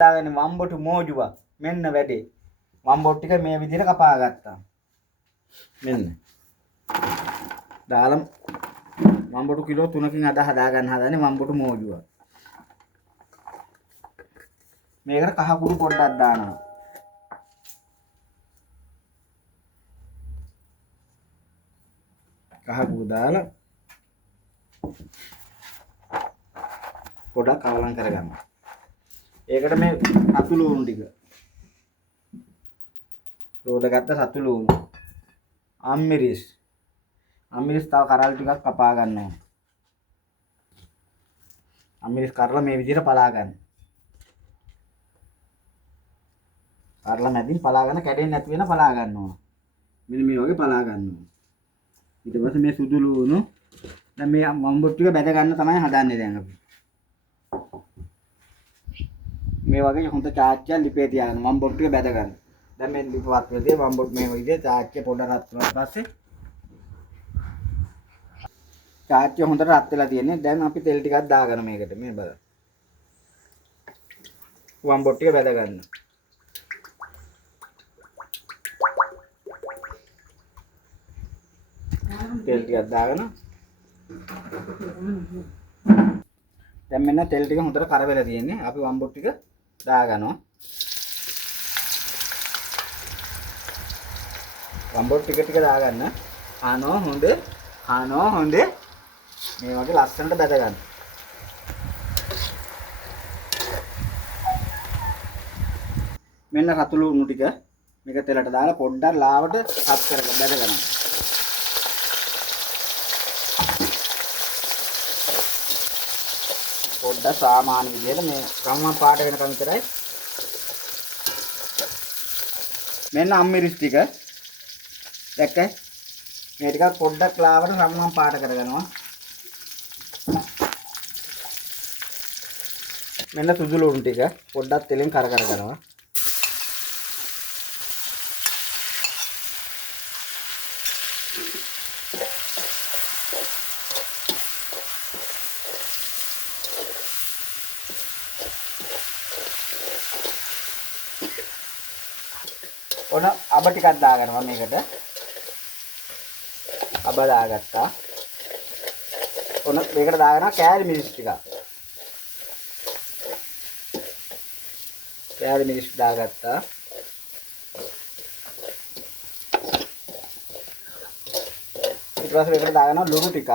දාගෙන වම්බොටු මෝජුව මෙන්න වැඩේ. වම්බොට් ටික මේ විදිහට කපා ගත්තා. මෙන්න. දාලා වම්බොටු කිලෝ 3කින් අද හදා ගන්න හදන්නේ වම්බොටු මෝජුව. මේකට කහ කුඩු පොඩ්ඩක් දානවා. කහ කුඩු දාලා පොඩක් කවලම් කරගන්න. ඒකට මේ සතු ලුණු ටික. සෝදාගත්ත සතු ලුණු. අම්මිරිස්. අම්මිරිස් තව කරල් ටිකක් කපා ගන්නවා. අම්මිරිස් කරලා මේ විදිහට පලා ගන්න. කරලා නැදින් පලා ගන්න කැඩෙන්නේ නැති වෙන පලා ගන්නවා. මෙන්න මේ වගේ පලා ගන්නවා. ඊට පස්සේ මේ සුදු ලුණු දැන් මේ වම්බොට් ටික බැද ගන්න තමයි හදන්නේ දැන් අපි. මේ වගේ හොඳ චාච්චියක් ලිපේ තියාගන්න වම්බොට් ටික බැද ගන්න. දැන් මේ ලිපවත් වෙලදී වම්බොට් මේ විදිහට චාච්චිය පොඩ රත් වුණාට පස්සේ චාච්චිය හොඳට රත් වෙලා තියෙන්නේ. දැන් අපි තෙල් ටිකක් දාගන්න මේකට මේ බලන්න. වම්බොට් ටික බැද ගන්න. තෙල් ටිකක් දාගෙන දැන් මෙන්න තෙල් ටික හොඳට කරවෙලා තියෙන්නේ. අපි වම්බොට් ටික දාගන්නවා. වම්බොට් ටික දාගන්න. කනවා හොඳේ මේ වගේ ලස්සනට බැද ගන්න. මෙන්න රතු ලුණු ටික මේක තෙලට දාලා පොඩ්ඩක් ලාවට හත් කරගෙන බැද ගන්න. පොඩ්ඩක් සාමාන්‍ය විදිහට මේ රම්මන් පාට වෙනකම් විතරයි. මෙන්න අම්මිරිස් ටික දැක්කයි මේ ටික පොඩ්ඩක් ලාවට රම්මන් පාට කරගන්නවා. මෙන්න සුදු ලුණු ටික පොඩ්ඩක් තෙලෙන් කර කරගන්නවා. ඔන්න අබ ටිකක් දාගන්නවා මේකට. අබ දාගත්තා. ඔන්න මේකට දාගන්නවා කෑලි මිරිස් ටික. කෑලි මිරිස් දාගත්තා. ඊට පස්සේ මේකට දාගන්නවා ලුණු ටිකක්.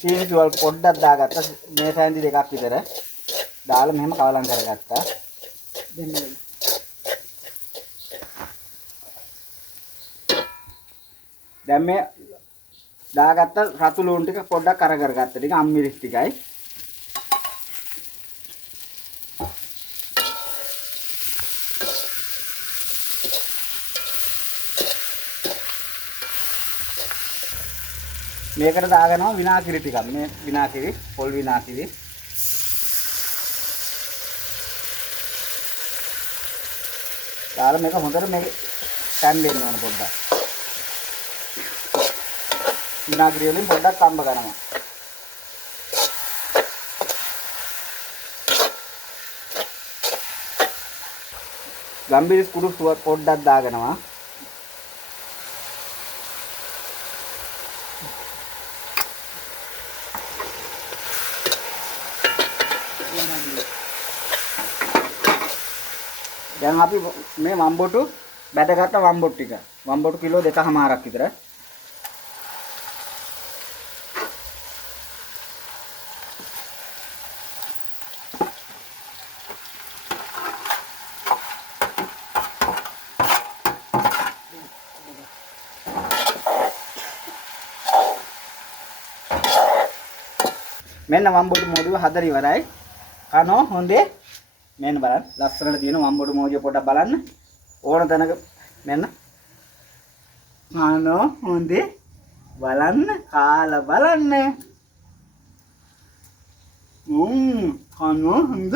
සීනි වල පොඩ්ඩක් දාගත්තා. මේ සැන්දි දෙකක් විතර දාලා මෙහෙම කවලම් කරගත්තා. දැන් මේ දාගත්ත රතු ලුණු ටික පොඩ්ඩක් අර කරගත්තා. ටික අම්මිරිස් ටිකයි. මේකට දාගනවා විනාගිරි ටිකක්. මේ විනාගිරි පොල් විනාගිරි. දාලා මේක හොඳට මේක කැම්බෙන්න ඕන පොඩ්ඩක්. විනාගිරි වලින් පොඩ්ඩක් කම්බ කරනවා. ගම්බිරිස් කුඩු පොඩ්ඩක් දාගනවා. දැන් අපි මේ වම්බොටු බැදගත්ත වම්බොටු ටික. වම්බොටු කිලෝ 2කමාරක් විතර. මෙන්න වම්බොටු මෝදුව හදලා ඉවරයි. කනෝ හොඳේ. මෙන්න බලන්න ලස්සනට තියෙන වම්බොටු මෝජිය පොඩක් බලන්න ඕන තැනක මෙන්න කනෝ හොඳේ බලන්න කාලා බලන්න කනෝ හොඳ